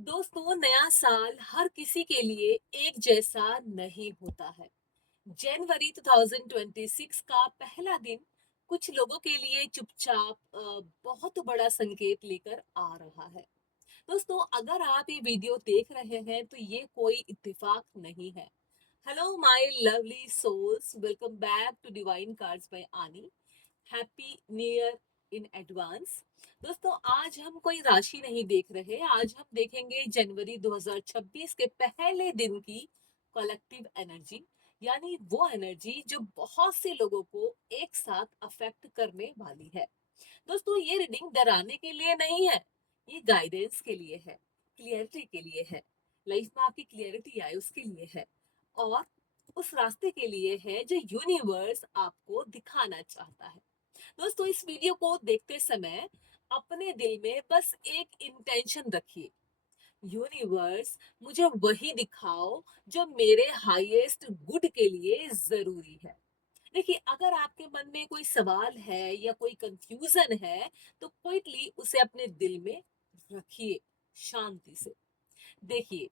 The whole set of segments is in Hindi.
दोस्तों, नया साल हर किसी के लिए एक जैसा नहीं होता है। जनवरी 2026 का पहला दिन कुछ लोगों के लिए चुपचाप बहुत बड़ा संकेत लेकर आ रहा है। दोस्तों, अगर आप ये वीडियो देख रहे हैं तो ये कोई इत्तेफाक नहीं है। Hello my lovely souls, welcome back to Divine Cards by Aani. Happy new year in advance. दोस्तों, आज हम कोई राशि नहीं देख रहे, आज हम देखेंगे जनवरी 2026 के पहले दिन की कलेक्टिव एनर्जी, यानी वो एनर्जी जो बहुत से लोगों को एक साथ अफेक्ट करने वाली है। दोस्तों, ये रीडिंग डराने के लिए नहीं है, ये गाइडेंस के लिए है, क्लियरिटी के लिए है, लाइफ में आपकी क्लियरिटी आए उसके लिए है, और उस रास्ते के लिए है जो यूनिवर्स आपको दिखाना चाहता है। दोस्तों, इस वीडियो को देखते समय अपने दिल में बस एक इंटेंशन रखिए। यूनिवर्स, मुझे वही दिखाओ जो मेरे हाईएस्ट गुड के लिए जरूरी है। देखिए, अगर आपके मन में कोई सवाल है या कोई कंफ्यूजन है तो क्विकली उसे अपने दिल में रखिए, शांति से। देखिए,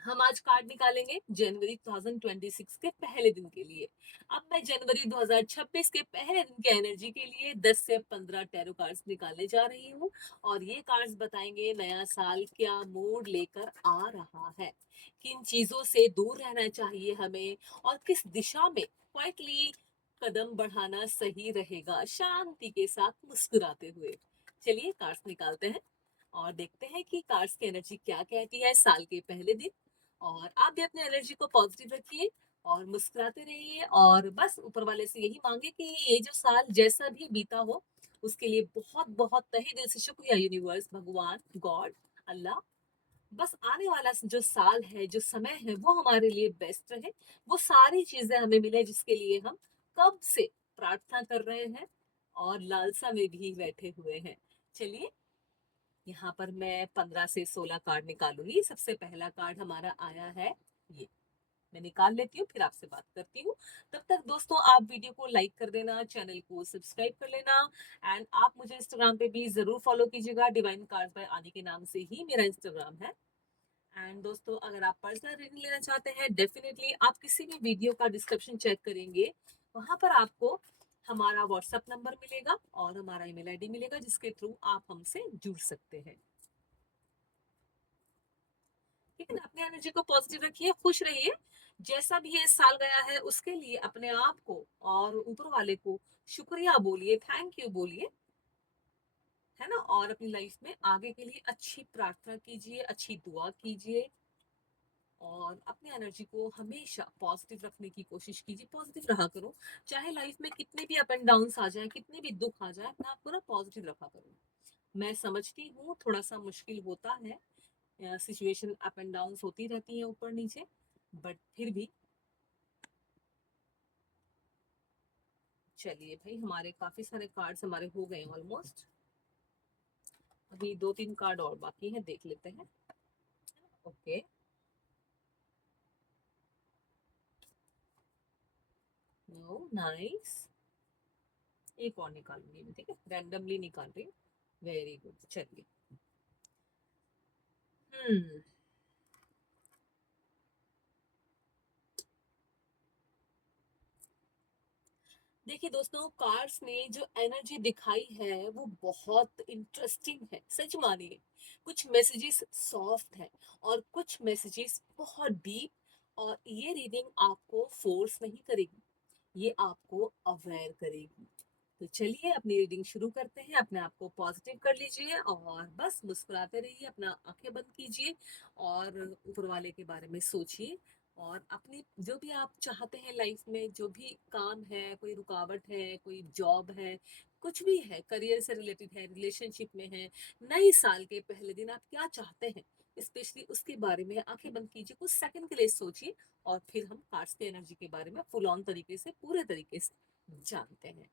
हम आज कार्ड निकालेंगे जनवरी 2026 के पहले दिन के लिए। अब मैं जनवरी 2026 के पहले दिन के एनर्जी के लिए 10 से 15 टैरो कार्ड्स निकालने जा रही हूँ, और ये कार्ड्स बताएंगे नया साल क्या मूड लेकर आ रहा है, किन चीजों से दूर रहना चाहिए हमें, और किस दिशा में क्वाइटली कदम बढ़ाना सही रहेगा, शांति के साथ मुस्कुराते हुए। चलिए कार्ड्स निकालते हैं और देखते हैं कि कार्ड्स की एनर्जी क्या कहती है साल के पहले दिन। और आप भी अपनी एनर्जी को पॉजिटिव रखिए और मुस्कुराते रहिए, और बस ऊपर वाले से यही मांगे कि ये जो साल जैसा भी बीता हो उसके लिए बहुत बहुत तहे दिल से शुक्रिया यूनिवर्स, भगवान, गॉड, अल्लाह। बस आने वाला जो साल है, जो समय है, वो हमारे लिए बेस्ट रहे, वो सारी चीजें हमें मिले जिसके लिए हम कब से प्रार्थना कर रहे हैं और लालसा में भी बैठे हुए हैं। चलिए, यहाँ पर मैं 15 से 16 कार्ड निकालूंगी। सबसे पहला कार्ड हमारा आया है ये। मैं निकाल लेती हूँ, फिर आपसे बात करती हूँ। तब तक दोस्तों, आप वीडियो को लाइक कर देना, चैनल को सब्सक्राइब कर लेना, एंड आप मुझे इंस्टाग्राम पे भी जरूर फॉलो कीजिएगा। डिवाइन कार्ड्स बाय आनी के नाम से ही मेरा इंस्टाग्राम है। एंड दोस्तों, अगर आप पर्सनल रीडिंग लेना चाहते हैं, डेफिनेटली आप किसी भी वीडियो का डिस्क्रिप्शन चेक करेंगे, वहां पर आपको हमारा व्हाट्सएप नंबर मिलेगा और हमारा ईमेल आईडी मिलेगा, जिसके थ्रू आप हमसे जुड़ सकते हैं। ठीक है ना? अपने एनर्जी को पॉजिटिव रखिए, खुश रहिए। जैसा भी ये साल गया है उसके लिए अपने आप को और ऊपर वाले को शुक्रिया बोलिए, थैंक यू बोलिए, है ना? और अपनी लाइफ में आगे के लिए अच्छी प्रार्थना कीजिए, अच्छी दुआ कीजिए, और अपनी एनर्जी को हमेशा पॉजिटिव रखने की कोशिश कीजिए। पॉजिटिव रहा करो, चाहे लाइफ में कितने भी अप एंड डाउन आ जाए, कितने भी दुख आ जाए, अपने आप को ना पॉजिटिव रखा करो। मैं समझती हूँ थोड़ा सा मुश्किल होता है, सिचुएशन अप एंड डाउन होती रहती है ऊपर नीचे, बट फिर भी चलिए भाई, हमारे काफी सारे कार्ड्स हमारे हो गए ऑलमोस्ट। अभी 2-3 कार्ड और बाकी हैं, देख लेते हैं। Okay, no, nice. एक और निकालूंगी मैं, ठीक है, रैंडमली निकाल रही हूँ। वेरी गुड, चलिए। हम्म देखिए दोस्तों, कार्ड्स ने जो एनर्जी दिखाई है वो बहुत इंटरेस्टिंग है, सच मानिए। कुछ मैसेजेस सॉफ्ट है और कुछ मैसेजेस बहुत डीप, और ये रीडिंग आपको फोर्स नहीं करेगी, ये आपको अवेयर करेगी। तो चलिए अपनी रीडिंग शुरू करते हैं। अपने आप को पॉजिटिव कर लीजिए और बस मुस्कुराते रहिए, अपना आंखें बंद कीजिए और ऊपर वाले के बारे में सोचिए। और अपनी जो भी आप चाहते हैं लाइफ में, जो भी काम है, कोई रुकावट है, कोई जॉब है, कुछ भी है, करियर से रिलेटेड है, रिलेशनशिप में है, नए साल के पहले दिन आप क्या चाहते हैं, स्पेशली उसके बारे में आंखें बंद कीजिए, कुछ सेकंड के लिए सोचिए, और फिर हम कार्ड्स की एनर्जी के बारे में फुल ऑन तरीके से, पूरे तरीके से जानते हैं।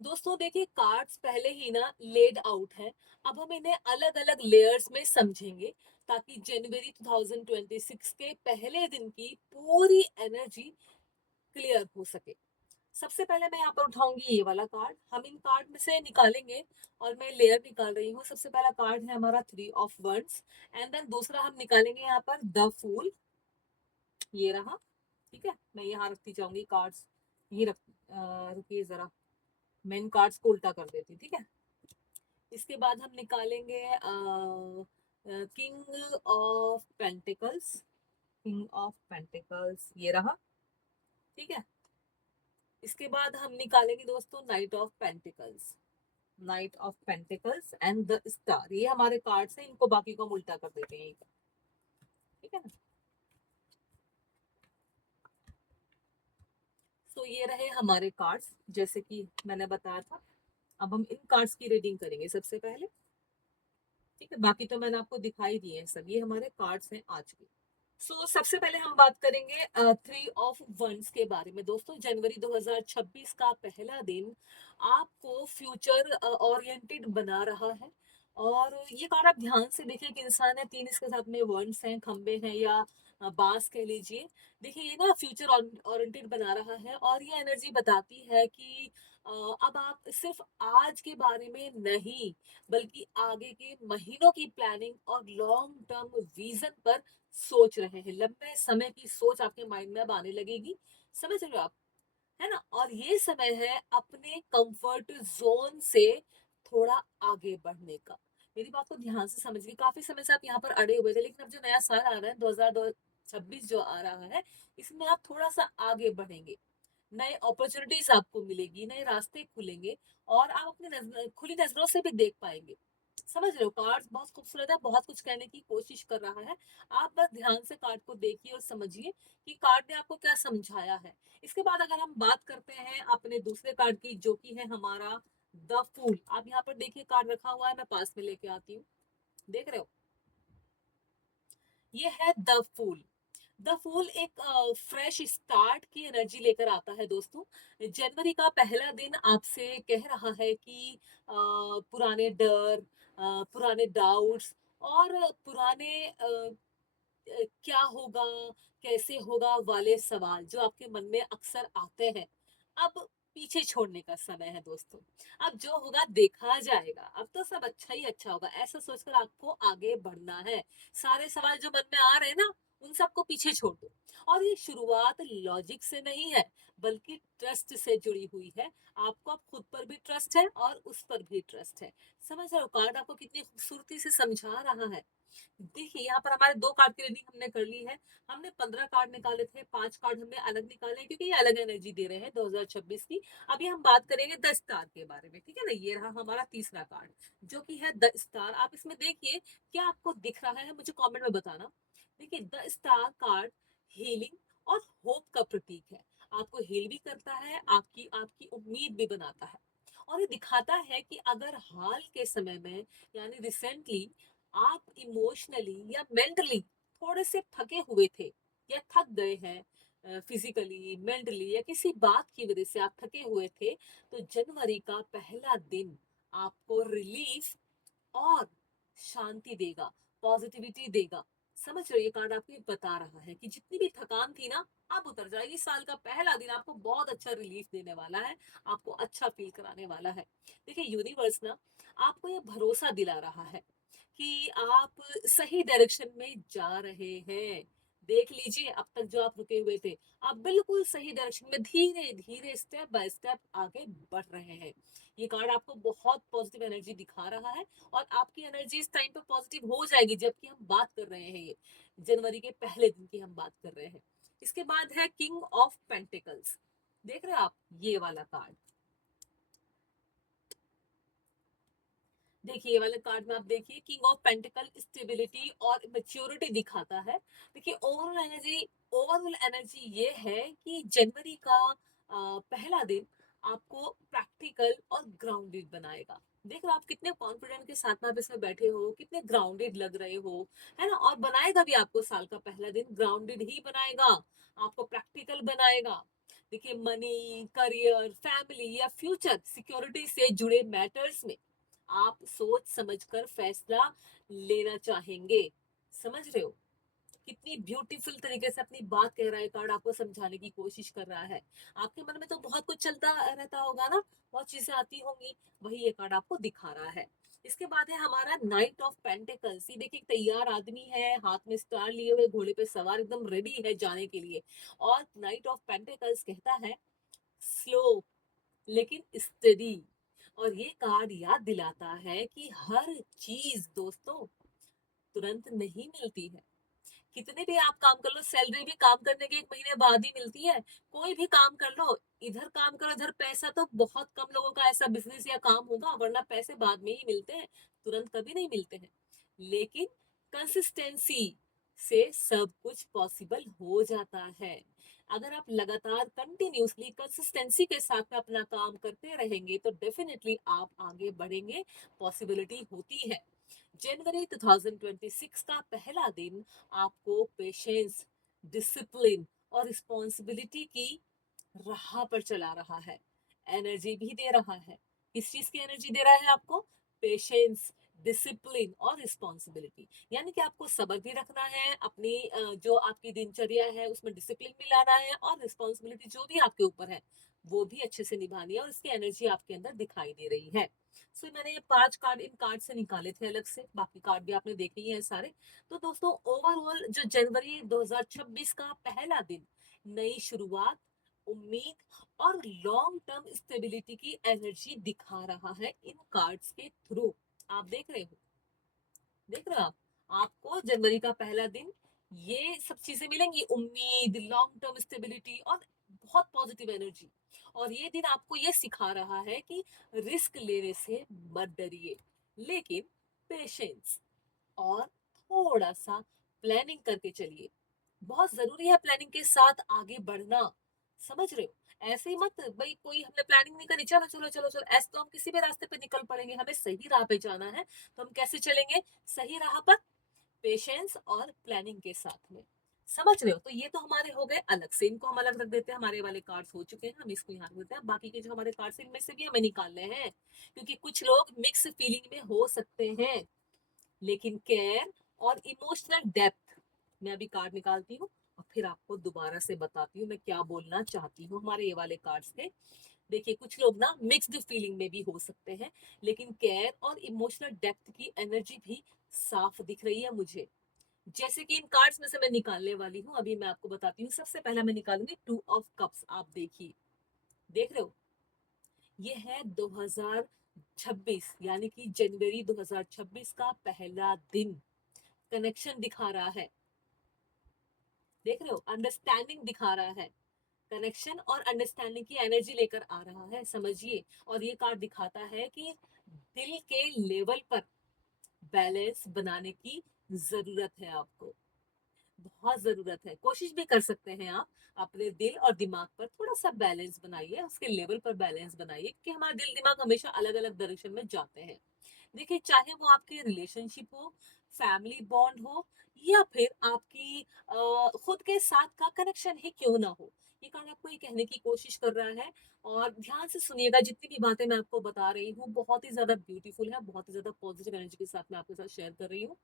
दोस्तों देखिए, कार्ड्स पहले ही ना लेड आउट है। अब हम इन्हें अलग अलग लेयर्स में समझेंगे, ताकि जनवरी 2026 के पहले दिन की पूरी एनर्जी क्लियर हो सके। सबसे पहले मैं यहाँ पर उठाऊंगी ये वाला कार्ड, हम इन कार्ड में से निकालेंगे और मैं लेयर निकाल रही हूँ। सबसे पहला कार्ड है हमारा 3 ऑफ वंस, एंड देन दूसरा हम निकालेंगे यहाँ पर द फूल, ये रहा। ठीक है, मैं यहाँ रखती जाऊंगी कार्ड्स, यही रख, रुकिए जरा, मैं इन कार्ड्स को उल्टा कर देती हूँ। ठीक है, इसके बाद हम निकालेंगे king of pentacles, king of pentacles ये रहा। ठीक है, इसके बाद हम निकालेंगे दोस्तों night of pentacles, night of pentacles and the star. ये हमारे कार्ड्स हैं, इनको बाकी को हम उल्टा कर देते हैं। ठीक है ना, तो ये रहे हमारे कार्ड्स जैसे कि मैंने बताया था। अब हम इन कार्ड्स की रीडिंग करेंगे सबसे पहले। ठीक है, बाकी तो मैंने आपको दिखाई दिए हैं सब, ये हमारे कार्ड्स हैं आज के। सबसे पहले हम बात करेंगे 3 ऑफ वंस के बारे में। दोस्तों, जनवरी 2026 का पहला दिन आपको फ्यूचर ओरिएंटेड बना रहा है। और ये कार्ड आप ध्यान से देखिए कि इंसान है, 3 इसके साथ में वंस हैं, खंबे हैं या बांस कह लीजिए। देखिए ये ना फ्यूचर ओरिएंटेड बना रहा है और ये एनर्जी बताती है कि अब आप सिर्फ आज के बारे में नहीं, बल्कि आगे के महीनों की प्लानिंग और लॉन्ग टर्म विजन पर सोच रहे हैं। लंबे समय की सोच आपके माइंड में अब आने लगेगी, समझ रहे हो आप, है ना। और ये समय है अपने कंफर्ट जोन से थोड़ा आगे बढ़ने का। मेरी बात को ध्यान से समझिए, काफी समय से आप यहाँ पर अड़े हुए थे, लेकिन अब जो नया साल आ रहा है 2026 जो आ रहा है, इसमें आप थोड़ा सा आगे बढ़ेंगे, नए अपॉर्चुनिटीज आपको मिलेगी, नए रास्ते खुलेंगे और आप अपनी खुली नजरों से भी देख पाएंगे। समझ रहे हो, कार्ड बहुत खूबसूरत है, बहुत कुछ कहने की कोशिश कर रहा है। आप बस ध्यान से कार्ड को देखिए और समझिए कि कार्ड ने आपको क्या समझाया है। इसके बाद अगर हम बात करते हैं अपने दूसरे कार्ड की, जो कि है हमारा द फूल। आप यहाँ पर देखिए कार्ड रखा हुआ है, मैं पास में लेके आती हूँ, देख रहे हो, ये है द फूल। द फूल एक फ्रेश स्टार्ट की एनर्जी लेकर आता है दोस्तों। जनवरी का पहला दिन आपसे कह रहा है कि पुराने डर, पुराने डाउट्स और पुराने क्या होगा, कैसे होगा वाले सवाल जो आपके मन में अक्सर आते हैं, अब पीछे छोड़ने का समय है दोस्तों। अब जो होगा देखा जाएगा, अब तो सब अच्छा ही अच्छा होगा, ऐसा सोचकर आपको आगे बढ़ना है। सारे सवाल जो मन में आ रहे हैं ना, उन सबको पीछे छोड़ दो। और ये शुरुआत लॉजिक से नहीं है, बल्कि ट्रस्ट से जुड़ी हुई है। आपको अब खुद पर भी ट्रस्ट है और उस पर भी ट्रस्ट है। समझ रहे हो, कार्ड आपको कितनी खूबसूरती से समझा रहा है। देखिए यहाँ पर हमारे 2 कार्ड की रीडिंग हमने कर ली है। हमने 15 कार्ड निकाले थे, 5 कार्ड हमने अलग निकाले हैं क्योंकि ये अलग एनर्जी दे रहे हैं 2026 की। अभी हम बात करेंगे द स्टार के बारे में। ठीक है ना, ये रहा हमारा तीसरा कार्ड, जो कि है द स्टार। आप इसमें देखिए क्या आपको दिख रहा है, मुझे कमेंट में बताना। देखिए द स्टार कार्ड हीलिंग और होप का प्रतीक है। आपको हील भी करता है, आपकी आपकी उम्मीद भी बनाता है। और ये दिखाता है कि अगर हाल के समय में, यानी रिसेंटली, आप इमोशनली या मेंटली थोड़े से थके हुए थे या थक गए हैं, फिजिकली मेंटली या किसी बात की वजह से आप थके हुए थे, तो जनवरी का पहला दिन आपको रिलीफ और शांति देगा, पॉजिटिविटी देगा। समझ रहे हो, ये कार्ड आपको बता रहा है कि जितनी भी थकान थी ना, अब उतर जाएगी। साल का पहला दिन आपको बहुत अच्छा रिलीफ देने वाला है, आपको अच्छा फील कराने वाला है। देखिए यूनिवर्स ना आपको ये भरोसा दिला रहा है कि आप सही डायरेक्शन में जा रहे हैं। देख लीजिए अब तक जो आप रुके हुए थे, आप बिल्कुल सही डायरेक्शन में धीरे धीरे स्टेप बाय स्टेप आगे बढ़ रहे हैं। ये कार्ड आपको बहुत पॉजिटिव एनर्जी दिखा रहा है और आपकी एनर्जी इस टाइम पे पॉजिटिव हो जाएगी जबकि हम बात कर रहे हैं, ये जनवरी के पहले दिन की हम बात कर रहे हैं। इसके बाद है किंग ऑफ पेंटिकल्स, देख रहे हैं आप ये वाला कार्ड। देखिए ये वाले कार्ड में आप देखिए किंग ऑफ पेंटिकल स्टेबिलिटी और मेच्योरिटी दिखाता है। देखिए ओवरऑल एनर्जी ये है कि जनवरी का पहला दिन आपको प्रैक्टिकल और ग्राउंडेड बनाएगा। देख रहे हो आप कितने कॉन्फिडेंट के साथ में आप इसमें बैठे हो, कितने ग्राउंडेड लग रहे हो, है ना। और बनाएगा भी आपको साल का पहला दिन ग्राउंडेड ही बनाएगा, आपको प्रैक्टिकल बनाएगा। देखिए मनी, करियर, फैमिली या फ्यूचर सिक्योरिटी से जुड़े मैटर्स में आप सोच समझकर फैसला लेना चाहेंगे। समझ रहे हो, कितनी ब्यूटीफुल तरीके से अपनी बात कह रहा है कार्ड, आपको समझाने की कोशिश कर रहा है। आपके मन में तो बहुत कुछ चलता रहता होगा ना, बहुत चीजें आती होंगी, वही ये कार्ड आपको दिखा रहा है। इसके बाद है हमारा नाइट ऑफ पेंटिकल्स। ये देखिए, एक तैयार आदमी है, हाथ में स्टार लिए हुए, घोड़े पे सवार, एकदम रेडी है जाने के लिए। और नाइट ऑफ पेंटिकल्स कहता है स्लो लेकिन स्टडी। और ये कार्ड याद दिलाता है कि हर चीज दोस्तों तुरंत नहीं मिलती है। कितने भी आप काम कर लो, सैलरी भी काम करने के 1 महीने बाद ही मिलती है। कोई भी काम कर लो, इधर काम करो इधर पैसा, तो बहुत कम लोगों का ऐसा बिजनेस या काम होगा, वरना पैसे बाद में ही मिलते हैं, तुरंत कभी नहीं मिलते हैं। लेकिन कंसिस्टेंसी से सब कुछ पॉसिबल हो जाता है। अगर आप लगातार कंटिन्यूसली कंसिस्टेंसी के साथ में अपना काम करते रहेंगे तो डेफिनेटली आप आगे बढ़ेंगे, पॉसिबिलिटी होती है। जनवरी 2026 का पहला दिन आपको पेशेंस, डिसिप्लिन और रिस्पॉन्सिबिलिटी की राह पर चला रहा है, एनर्जी भी दे रहा है। किस चीज की एनर्जी दे रहा है आपको? पेशेंस, डिसिप्लिन और रिस्पॉन्सिबिलिटी। यानी कि आपको सब्र भी रखना है, अपनी जो आपकी दिनचर्या है उसमें डिसिप्लिन भी लाना है, और रिस्पॉन्सिबिलिटी जो भी आपके ऊपर है वो भी अच्छे से निभानी है, और इसकी एनर्जी आपके अंदर दिखाई दे रही है। सो मैंने ये 5 कार्ड इन कार्ड से निकाले थे अलग से, बाकी कार्ड भी आपने देखे ही हैं सारे। तो दोस्तों ओवरऑल जो जनवरी 2026 का पहला दिन नई शुरुआत, उम्मीद और लॉन्ग टर्म स्टेबिलिटी की एनर्जी दिखा रहा है इन कार्ड्स के थ्रू। आप देख रहे हो, देख रहे हो आप, आपको जनवरी का पहला दिन ये सब चीजें मिलेंगी, उम्मीद, लॉन्ग टर्म स्टेबिलिटी और बहुत पॉजिटिव एनर्जी। और ये दिन आपको ये सिखा रहा है कि रिस्क लेने से मत डरिए, लेकिन पेशेंस और थोड़ा सा प्लानिंग करके चलिए। बहुत जरूरी है प्लानिंग के साथ आगे बढ़ना, समझ रहे हो? ऐसे ही मत भाई, कोई हमने प्लानिंग नहीं करी, चलो चलो चलो चलो, ऐसे तो हम किसी भी रास्ते पे निकल पड़ेंगे। हमें सही राह पे जाना है, तो हम कैसे चलेंगे? सही राह पर, पेशेंस और प्लानिंग के साथ में। समझ रहे हो? तो ये तो हमारे हो गए अलग से, इनको हम अलग रख देते हैं, हमारे वाले कार्ड्स हो चुके हैं, हम इसको यहाँ रख देते हैं। बाकी के जो हमारे कार्ड्स इनमें से भी हमें निकालने हैं, क्योंकि कुछ लोग मिक्स फीलिंग में हो सकते हैं। लेकिन केयर और इमोशनल डेप्थ, मैं अभी कार्ड निकालती हूँ और फिर आपको दोबारा से बताती हूँ मैं क्या बोलना चाहती हूँ हमारे ये वाले कार्ड्स के। देखिए, कुछ लोग ना मिक्स्ड फीलिंग में भी हो सकते हैं, लेकिन केयर और इमोशनल डेप्थ की एनर्जी भी साफ दिख रही है मुझे। जैसे कि इन कार्ड्स में से मैं निकालने वाली हूँ, अभी मैं आपको बताती हूँ। सबसे पहला मैं निकालूंगी 2 ऑफ कप्स। आप देखिए, देख रहे हो? ये है 2026, यानी कि जनवरी 2026 का पहला दिन। कनेक्शन दिखा रहा है, देख रहे हो? अंडरस्टैंडिंग दिखा रहा है, कनेक्शन और अंडरस्टैंडिंग की एनर्जी लेकर आ रहा है, समझिए। और ये कार्ड दिखाता है कि दिल के लेवल पर बैलेंस बनाने की जरूरत है आपको, बहुत जरूरत है। कोशिश भी कर सकते हैं आप, अपने दिल और दिमाग पर थोड़ा सा बैलेंस बनाइए, उसके लेवल पर बैलेंस बनाइए, क्योंकि हमारा दिल दिमाग हमेशा अलग अलग डायरेक्शन में जाते हैं। देखिए, चाहे वो आपकी रिलेशनशिप हो, फैमिली बॉन्ड हो, या फिर आपकी खुद के साथ का कनेक्शन ही क्यों ना हो, ये कार्ड आपको ये कहने की कोशिश कर रहा है। और ध्यान से सुनिएगा, जितनी भी बातें मैं आपको बता रही हूँ बहुत ही ज्यादा ब्यूटीफुल है, बहुत ही ज्यादा पॉजिटिव एनर्जी के साथ मैं आपके साथ शेयर कर रही हूँ।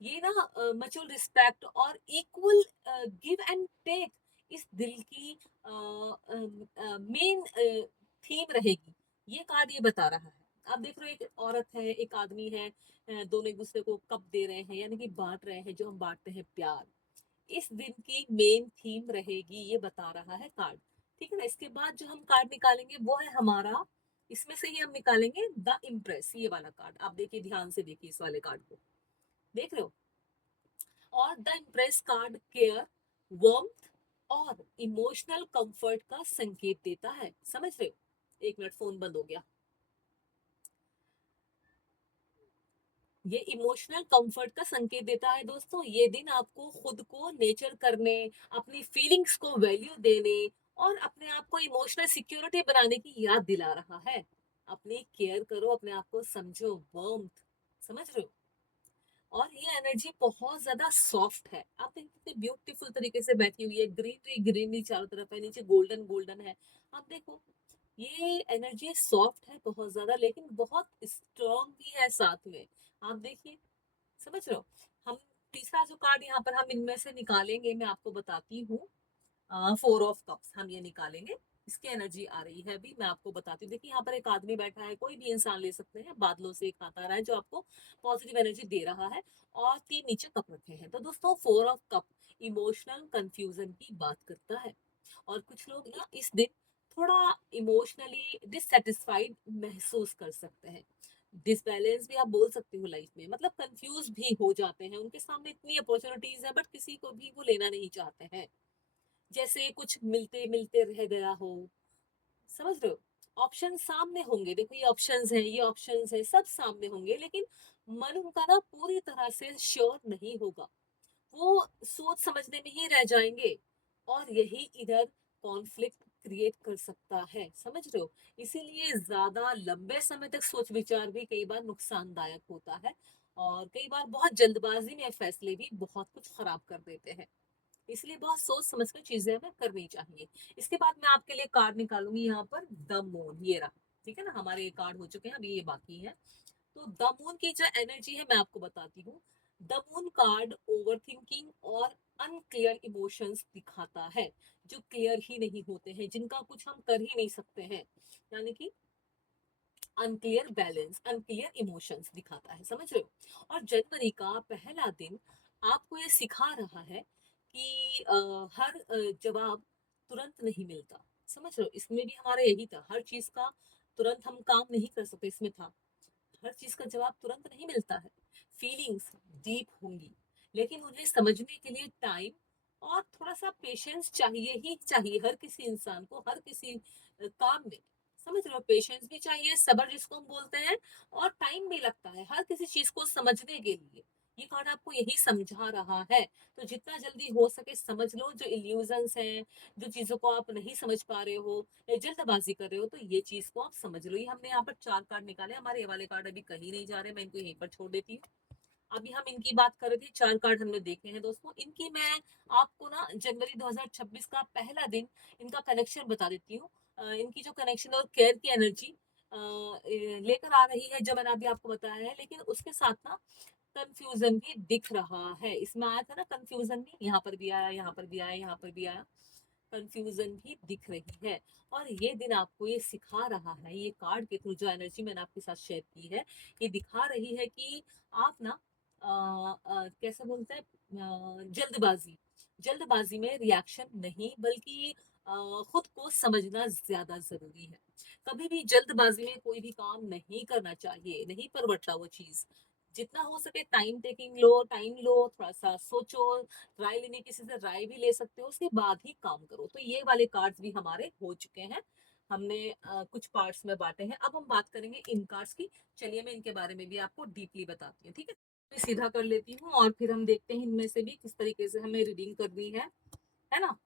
ये ना म्यूचुअल रिस्पेक्ट और इक्वल गिव एंड टेक इस दिल की मेन थीम रहेगी, ये कार्ड ये बता रहा है। आप देख रहे हो, एक औरत है, एक आदमी है, दोनों एक दूसरे को कप दे रहे हैं, यानी कि बांट रहे हैं, जो हम बांटते हैं प्यार। इस दिन की मेन थीम रहेगी, ये बता रहा है कार्ड। ठीक है ना? इसके बाद जो हम कार्ड निकालेंगे वो है हमारा, इसमें से ही हम निकालेंगे द इम्प्रेस, ये वाला कार्ड। आप देखिए, ध्यान से देखिए इस वाले कार्ड को, देख रहे हो? और the impress card care, warmth और इमोशनल कंफर्ट का संकेत देता है, समझ रहे हो? 1 मिनट, फोन बंद हो गया। ये इमोशनल कंफर्ट का संकेत देता है दोस्तों। ये दिन आपको खुद को नेचर करने, अपनी फीलिंग्स को वैल्यू देने और अपने आप को इमोशनल सिक्योरिटी बनाने की याद दिला रहा है। अपनी केयर करो, अपने आप को समझो, वार्मथ, समझ रहे हो? और ये एनर्जी बहुत ज्यादा सॉफ्ट है। आप देखिए कितनी ब्यूटीफुल तरीके से बैठी हुई है, ग्रीनरी ग्रीनरी चारों तरफ है, नीचे गोल्डन गोल्डन है। आप देखो, ये एनर्जी सॉफ्ट है बहुत ज्यादा, लेकिन बहुत स्ट्रॉन्ग भी है साथ में। आप देखिए, समझ रहे हो? हम तीसरा जो कार्ड यहाँ पर हम इनमें से निकालेंगे, मैं आपको बताती हूँ। 4 ऑफ कप्स हम ये निकालेंगे। इसकी एनर्जी आ रही है अभी, मैं आपको बताती हूँ। देखिए यहाँ पर एक आदमी बैठा है, कोई भी इंसान ले सकते हैं, बादलों से एक हाथ आ रहा है जो आपको पॉजिटिव एनर्जी दे रहा है, और 3 नीचे कप रखे हैं। तो दोस्तों 4 ऑफ कप इमोशनल कंफ्यूजन की बात करता है, और कुछ लोग ना इस दिन थोड़ा इमोशनली डिससेटिस्फाइड महसूस कर सकते हैं। डिसबैलेंस भी आप बोल सकते हो लाइफ में, मतलब कंफ्यूज भी हो जाते हैं। उनके सामने इतनी अपॉर्चुनिटीज है बट किसी को भी वो लेना नहीं चाहते हैं, जैसे कुछ मिलते मिलते रह गया हो। समझ रहे हो, ऑप्शन सामने होंगे, देखो ये ऑप्शंस हैं, ये ऑप्शंस हैं, सब सामने होंगे, लेकिन मन उनका ना पूरी तरह से श्योर नहीं होगा। वो सोच समझने में ही रह जाएंगे, और यही इधर कॉन्फ्लिक्ट क्रिएट कर सकता है। समझ रहे हो, इसीलिए ज्यादा लंबे समय तक सोच विचार भी कई बार नुकसानदायक होता है, और कई बार बहुत जल्दबाजी में फैसले भी बहुत कुछ खराब कर देते हैं। इसलिए बहुत सोच समझ कर चीजें हमें करनी चाहिए। इसके बाद मैं आपके लिए कार्ड निकालूंगी यहाँ पर, द मून, ये रहा। ठीक है ना, हमारे ये कार्ड हो चुके हैं, अभी ये बाकी है। तो द मून की जो एनर्जी है मैं आपको बताती हूँ। The moon card over thinking और अनक्लियर इमोशंस दिखाता है, जो क्लियर ही नहीं होते हैं, जिनका कुछ हम कर ही नहीं सकते हैं, यानी कि अनक्लियर बैलेंस, अनक्लियर इमोशंस दिखाता है। समझ रहे हो, और जनवरी का पहला दिन आपको ये सिखा रहा है कि हर जवाब तुरंत नहीं मिलता। समझ रहे हो, इसमें भी हमारा यही था, हर चीज का तुरंत हम काम नहीं कर सकते, इसमें था हर चीज का जवाब तुरंत नहीं मिलता है। फीलिंग्स डीप होंगी, लेकिन उन्हें समझने के लिए टाइम और थोड़ा सा पेशेंस चाहिए ही चाहिए, हर किसी इंसान को, हर किसी काम में। समझ रहे हो, पेशेंस भी चाहिए, सब्र जिसको हम बोलते हैं, और टाइम भी लगता है हर किसी चीज को समझने के लिए। ये कार्ड आपको यही समझा रहा है। तो जितना जल्दी हो सके समझ लो, जो इल्यूजन्स हैं, जो चीजों को आप नहीं समझ पा रहे हो या जल्दबाजी कर रहे हो, तो ये चीज को आप समझ लो। ये हमने यहाँ पर 4 कार्ड निकाले, हमारे ये वाले कार्ड अभी कहीं नहीं जा रहे, मैं इनको यहीं पर छोड़ देती हूँ। अभी हम इनकी बात कर रहे थे, 4 कार्ड हमने देखे हैं दोस्तों। इनकी मैं आपको ना जनवरी 2026 का पहला दिन इनका कनेक्शन बता देती हूँ। इनकी जो कनेक्शन और केयर की एनर्जी लेकर आ रही है, जो मैंने अभी आपको बताया है, लेकिन उसके साथ ना कंफ्यूजन भी दिख रहा है। इसमें आया था ना कंफ्यूजन भी, यहाँ पर भी आया, यहाँ पर भी आया, यहाँ पर भी आया, कंफ्यूजन भी दिख रही है। और ये दिन आपको ये सिखा रहा है, ये कार्ड के थ्रू जो एनर्जी मैंने आपके साथ शेयर की है, ये दिखा रही है कि आप ना कैसे बोलते हैं, जल्दबाजी, जल्दबाजी में रिएक्शन नहीं, बल्कि खुद को समझना ज्यादा जरूरी है। कभी भी जल्दबाजी में कोई भी काम नहीं करना चाहिए, नहीं परवड़ता वो चीज। जितना हो सके टाइम टेकिंग लो, टाइम लो, थोड़ा सा सोचो, राय लेने किसी से राय भी ले सकते हो, उसके बाद ही काम करो। तो ये वाले कार्ड्स भी हमारे हो चुके हैं, हमने कुछ पार्ट्स में बांटे हैं। अब हम बात करेंगे इन कार्ड्स की। चलिए मैं इनके बारे में भी आपको डीपली बताती हूँ, ठीक है। मैं सीधा कर लेती हूँ, और फिर हम देखते हैं इनमें से भी किस तरीके से हमें रीडिंग करनी है ना।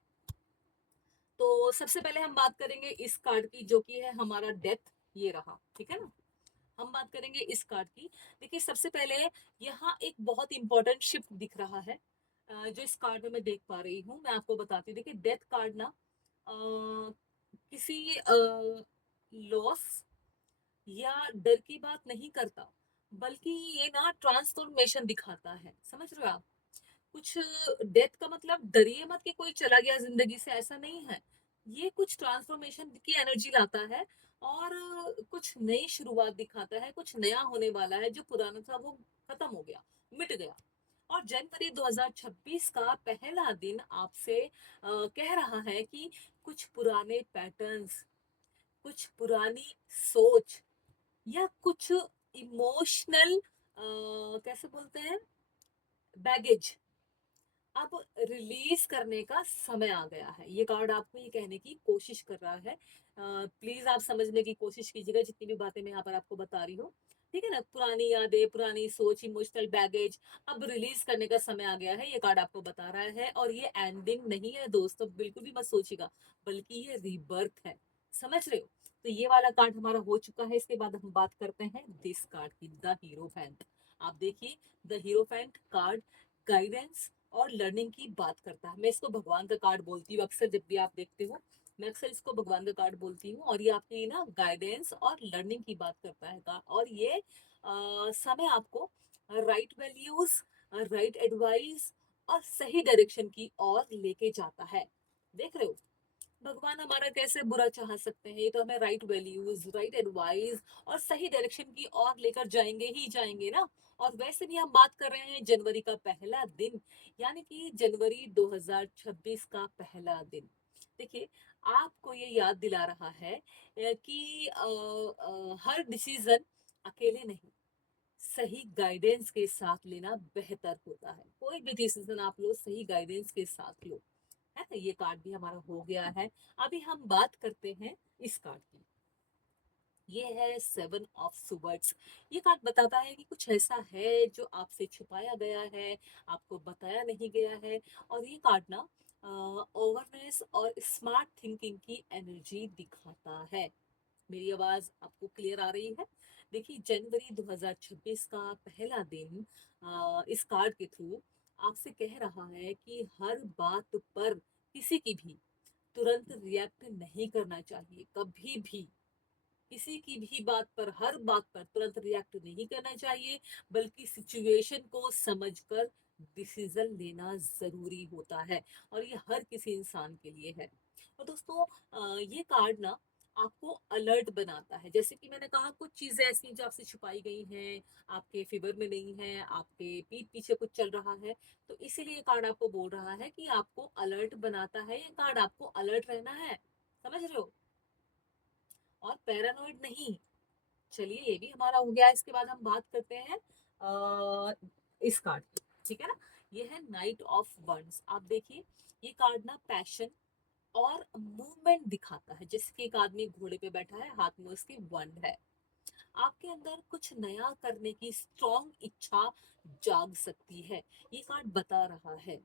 तो सबसे पहले हम बात करेंगे इस कार्ड की, जो कि है हमारा डेथ, ये रहा, ठीक है ना। हम बात करेंगे इस कार्ड की। देखिए सबसे पहले यहाँ एक बहुत इंपॉर्टेंट शिफ्ट दिख रहा है, जो इस कार्ड में मैं देख पा रही हूँ, मैं आपको बताती हूँ। देखिए डेथ कार्ड ना किसी लॉस या डर की बात नहीं करता, बल्कि ये ना ट्रांसफॉर्मेशन दिखाता है। समझ रहे हो आप, कुछ डेथ का मतलब डरिए मत कि कोई चला गया जिंदगी से, ऐसा नहीं है। ये कुछ ट्रांसफॉर्मेशन की एनर्जी लाता है, और कुछ नई शुरुआत दिखाता है, कुछ नया होने वाला है, जो पुराना था वो खत्म हो गया, मिट गया। और जनवरी 2026 का पहला दिन आपसे कह रहा है कि कुछ पुराने पैटर्न्स, कुछ पुरानी सोच, या कुछ इमोशनल कैसे बोलते हैं, बैगेज, अब रिलीज करने का समय आ गया है। ये कार्ड आपको ये कहने की कोशिश कर रहा है, प्लीज आप समझने की कोशिश कीजिएगा जितनी भी बातें मैं यहाँ पर आपको बता रही हूँ। ठीक है ना, पुरानी यादें, पुरानी सोच, इमोशनल बैगेज अब रिलीज करने का समय आ गया है, ये कार्ड आपको बता रहा है। और ये एंडिंग नहीं है दोस्तों, बिल्कुल भी मत सोचिएगा, बल्कि ये रिबर्थ है। समझ रहे हो, तो ये वाला कार्ड हमारा हो चुका है। इसके बाद हम बात करते हैं दिस कार्ड की, द हीरोफेंट। आप देखिए, द हीरोफेंट कार्ड गाइडेंस और लर्निंग की बात करता है। मैं इसको भगवान का कार्ड बोलती हूँ अक्सर, जब भी आप देखते हो मैं अक्सर इसको भगवान का कार्ड बोलती हूँ। और ये आपकी ना गाइडेंस और लर्निंग की बात करता है और ये समय आपको राइट वैल्यूज राइट एडवाइस और सही डायरेक्शन की ओर लेके जाता है। देख रहे हो भगवान हमारा कैसे बुरा चाह सकते हैं, ये तो हमें राइट वैल्यूज, राइट एडवाइस और सही डायरेक्शन की ओर लेकर जाएंगे ही जाएंगे ना। और वैसे भी हम बात कर रहे हैं जनवरी का पहला दिन, यानी कि जनवरी 2026 का पहला दिन। देखिए, आपको ये याद दिला रहा है कि हर डिसीजन अकेले नहीं, सही गाइडेंस के साथ लेना बेहतर होता है। कोई भी डिसीजन आप लो, सही गाइडेंस के साथ लो, है ना। ये कार्ड भी हमारा हो गया है। अभी हम बात करते हैं इस कार्ड की। ये है 7 ऑफ सुवर्ड्स। ये कार्ड बताता है कि कुछ ऐसा है जो आपसे छुपाया गया है, आपको बताया नहीं गया है। और ये कार्ड ना ओवरनेस और स्मार्ट थिंकिंग की एनर्जी दिखाता है। मेरी आवाज आपको क्लियर आ रही है? देखिए, जनवरी 2026 का पहला दिन इस कार्ड के थ्रू आपसे कह रहा है कि हर बात पर किसी की भी तुरंत रिएक्ट नहीं करना चाहिए, कभी भी। किसी की भी बात पर, हर बात पर तुरंत रिएक्ट नहीं करना चाहिए, बल्कि सिचुएशन को समझकर डिसीजन लेना जरूरी होता है। और ये हर किसी इंसान के लिए है। और दोस्तों, ये कार्ड ना आपको अलर्ट बनाता है। जैसे कि मैंने कहा, कुछ चीजें ऐसी हैं जो आपसे छुपाई गई हैं, आपके फेवर में नहीं है, आपके पीठ पीछे कुछ चल रहा है। तो इसीलिए ये कार्ड आपको बोल रहा है कि आपको अलर्ट बनाता है। ये कार्ड आपको अलर्ट रहना है, समझ रहे हो, और पैरानॉइड नहीं। चलिए, ये भी हमारा हो गया। इसके बाद हम बात करते हैं इस कार्ड की, ठीक है ना। ये है नाइट ऑफ वंड्स। आप देखिए, ये कार्ड ना पैशन और मूवमेंट दिखाता है। जैसे कि एक आदमी घोड़े पे बैठा है, हाथ में उसके वंड है। आपके अंदर कुछ नया करने की स्ट्रॉन्ग इच्छा जाग सकती है, ये कार्ड बता रहा है।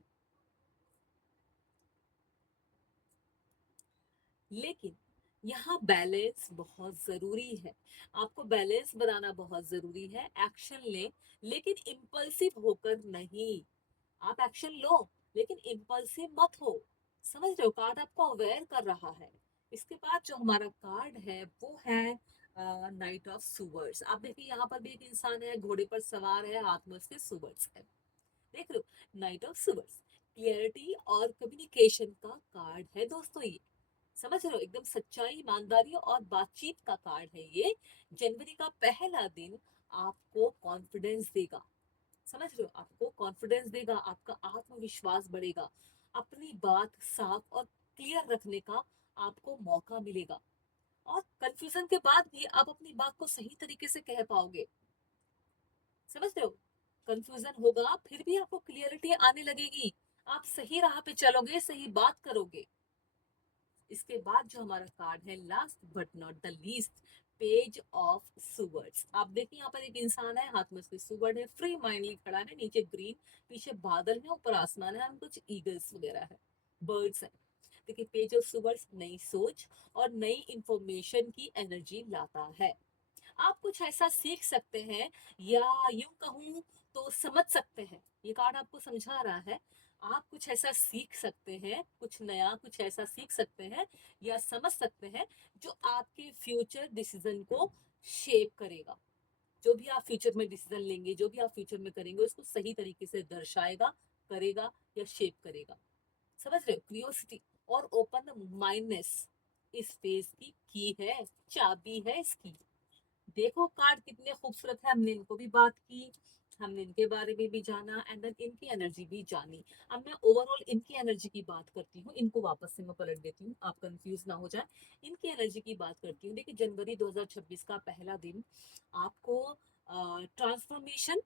लेकिन यहाँ बैलेंस बहुत जरूरी है। आपको बैलेंस बनाना बहुत जरूरी है। एक्शन ले, लेकिन इम्पल्सिव होकर नहीं। आप एक्शन लो, लेकिन इम्पल्सिव मत हो। समझ रहे हो, कार्ड आपको अवेयर कर रहा है। इसके बाद जो हमारा कार्ड है वो है नाइट ऑफ सुवर्ड्स। आप देखिए, यहाँ पर भी एक इंसान है, घोड़े पर सवार है, हाथ में उसके सुवर्ड्स है। देख लो, नाइट ऑफ सुवर्ड्स क्लियरिटी और कम्युनिकेशन का कार्ड है दोस्तों। ये समझ रहे हो, एकदम सच्चाई, ईमानदारी और बातचीत का कार्ड है ये। जनवरी का पहला दिन आपको कॉन्फिडेंस देगा। समझ रहे हो, आपको कॉन्फिडेंस देगा, आपका आत्मविश्वास बढ़ेगा, अपनी बात साफ और क्लियर रखने का आपको मौका मिलेगा। और कंफ्यूजन के बाद भी आप अपनी बात को सही तरीके से कह पाओगे। समझ रहे हो, कंफ्यूजन होगा फिर भी आपको क्लियरिटी आने लगेगी। आप सही राह पे चलोगे, सही बात करोगे। इसके बाद जो हमारा कार्ड है, last but not the least, page of swords. आप देखिए, यहाँ पर एक इंसान है, हाथ में उसके सुवर्ड है, फ्री माइंडली खड़ा है, नीचे ग्रीन, पीछे बादल है, ऊपर आसमान है, कुछ ईगल्स वगैरह है, बर्ड्स है। देखिए, पेज ऑफ सुवर्ड्स नई सोच और नई इंफॉर्मेशन की एनर्जी लाता है। आप कुछ ऐसा सीख सकते हैं, या यूं कहूं तो समझ सकते हैं। ये कार्ड आपको समझा रहा है, आप कुछ ऐसा सीख सकते हैं, कुछ नया कुछ ऐसा सीख सकते हैं या समझ सकते हैं जो आपके फ्यूचर डिसीजन को शेप करेगा। जो भी आप फ्यूचर में डिसीजन लेंगे, जो भी आप फ्यूचर में करेंगे, उसको सही तरीके से दर्शाएगा, करेगा या शेप करेगा। समझ रहे हो, क्यूरियोसिटी और ओपन माइंडनेस इस फेज की है, चाबी है इसकी। देखो, कार्ड कितने खूबसूरत है। हमने इनको भी बात की, हमने इनके बारे में भी जाना, एंड देन इनकी एनर्जी भी जानी। अब मैं ओवरऑल इनकी एनर्जी की बात करती हूँ। इनको वापस से मैं पलट देती हूँ, आप कंफ्यूज ना हो जाए। इनकी एनर्जी की बात करती हूँ। देखिए, जनवरी 2026 का पहला दिन आपको ट्रांसफॉर्मेशन,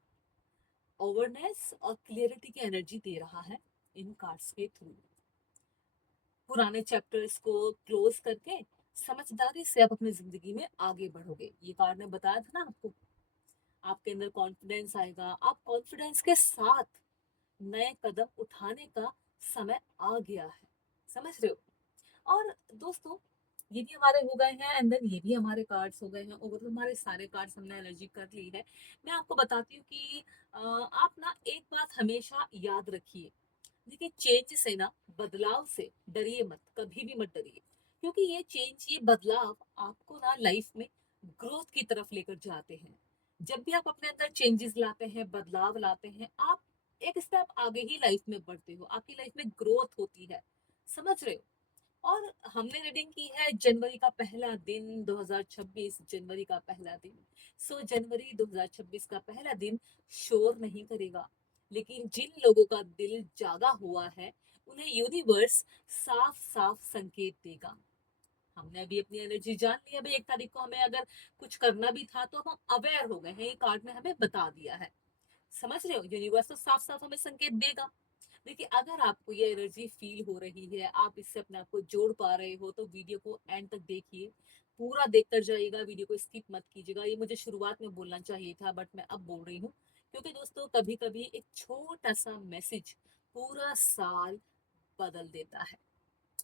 अवेयरनेस और क्लियरिटी की एनर्जी दे रहा है इन कार्ड्स के थ्रू। पुराने चैप्टर्स को क्लोज करके समझदारी से आप अपनी जिंदगी में आगे बढ़ोगे। ये कार्ड ने बताया था ना आपको। आपके अंदर कॉन्फिडेंस आएगा, आप कॉन्फिडेंस के साथ नए कदम उठाने का समय आ गया है। समझ रहे हो। और दोस्तों, ये भी हमारे हो गए हैं, एंड देन ये भी हमारे कार्ड्स हो गए हैं। ओवरऑल हमारे सारे कार्ड्स हमने एनर्जी कर ली है। मैं आपको बताती हूँ कि आप ना एक बात हमेशा याद रखिए। देखिए, चेंज से ना, बदलाव से डरिए मत, कभी भी मत डरिए। क्योंकि ये चेंज, ये बदलाव आपको ना लाइफ में ग्रोथ की तरफ लेकर जाते हैं। जब भी आप अपने अंदर चेंजेस लाते हैं, बदलाव लाते हैं, आप एक स्टेप आगे ही लाइफ में बढ़ते हो, आपकी लाइफ में ग्रोथ होती है, समझ रहे हो। और हमने रीडिंग की है जनवरी का पहला दिन 2026, जनवरी का पहला दिन। सो जनवरी 2026 का पहला दिन शोर नहीं करेगा, लेकिन जिन लोगों का दिल जागा हुआ है उन्हें यूनिवर्स साफ साफ संकेत देगा। हमने अभी अपनी एनर्जी जान ली है, अभी 1 तारीख को हमें अगर कुछ करना भी था तो अब हम अवेयर हो गए हैं, ये कार्ड ने हमें बता दिया है। समझ रहे हो, यूनिवर्स तो साफ साफ हमें संकेत देगा। देखिए, अगर आपको ये एनर्जी फील हो रही है, आप इससे अपने आप को जोड़ पा रहे हो, तो वीडियो को एंड तक देखिए, पूरा देखकर जाइएगा, वीडियो को स्किप मत कीजिएगा। ये मुझे शुरुआत में बोलना चाहिए था, बट मैं अब बोल रही हूँ, क्योंकि दोस्तों कभी कभी एक छोटा सा मैसेज पूरा साल बदल देता है।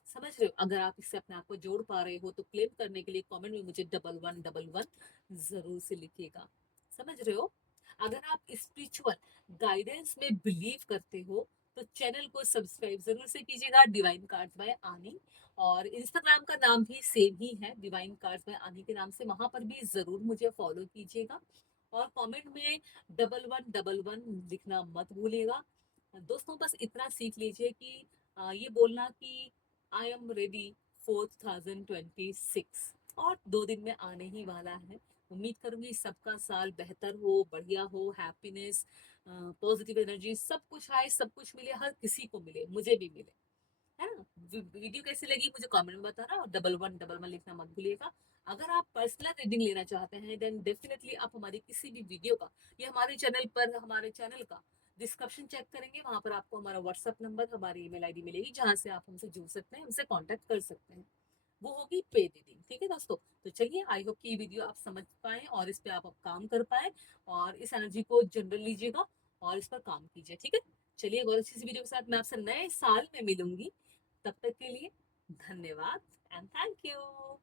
समझ रहे हो, अगर आप इससे अपने आप को जोड़ पा रहे हो तो क्लेम करने के लिए कमेंट में मुझे 1111 जरूर से लिखिएगा। समझ रहे हो, अगर आप स्पिरिचुअल गाइडेंस में बिलीव करते हो तो चैनल को सब्सक्राइब जरूर से कीजिएगा, डिवाइन कार्ड्स बाय आनी। और इंस्टाग्राम का नाम भी सेम ही है, डिवाइन कार्ड्स बाय आनी के नाम से, वहां पर भी जरूर मुझे फॉलो कीजिएगा। और कमेंट में 1111 लिखना मत भूलिएगा। दोस्तों बस इतना सीख लीजिए कि ये बोलना कि आई एम रेडी 4026, और 2 दिन में आने ही वाला है। उम्मीद करूंगी सबका साल बेहतर हो, बढ़िया हो, हैप्पीनेस, पॉजिटिव एनर्जी, सब कुछ आए, सब कुछ मिले, हर किसी को मिले, मुझे भी मिले, है ना। वीडियो कैसी लगी मुझे कमेंट में बताना, और 1111 लिखना मत भूलिएगा। अगर आप पर्सनल रीडिंग लेना चाहते हैं देन डेफिनेटली आप हमारी किसी भी वीडियो का, ये हमारे चैनल पर, हमारे चैनल का डिस्क्रिप्शन चेक करेंगे, वहां पर आपको हमारा व्हाट्सअप नंबर, हमारी ईमेल आईडी मिलेगी, जहां से आप हमसे जुड़ सकते हैं, हमसे कांटेक्ट कर सकते हैं। वो होगी पे रीडिंग, ठीक है दोस्तों। तो चलिए, आई होप कि ये वीडियो आप समझ पाए और इस पे आप काम कर पाए, और इस एनर्जी को जनरल लीजिएगा और इस पर काम कीजिए, ठीक है। चलिए, बहुत अच्छी सी वीडियो के साथ मैं आपसे नए साल में मिलूंगी। तब तक के लिए धन्यवाद एंड थैंक यू।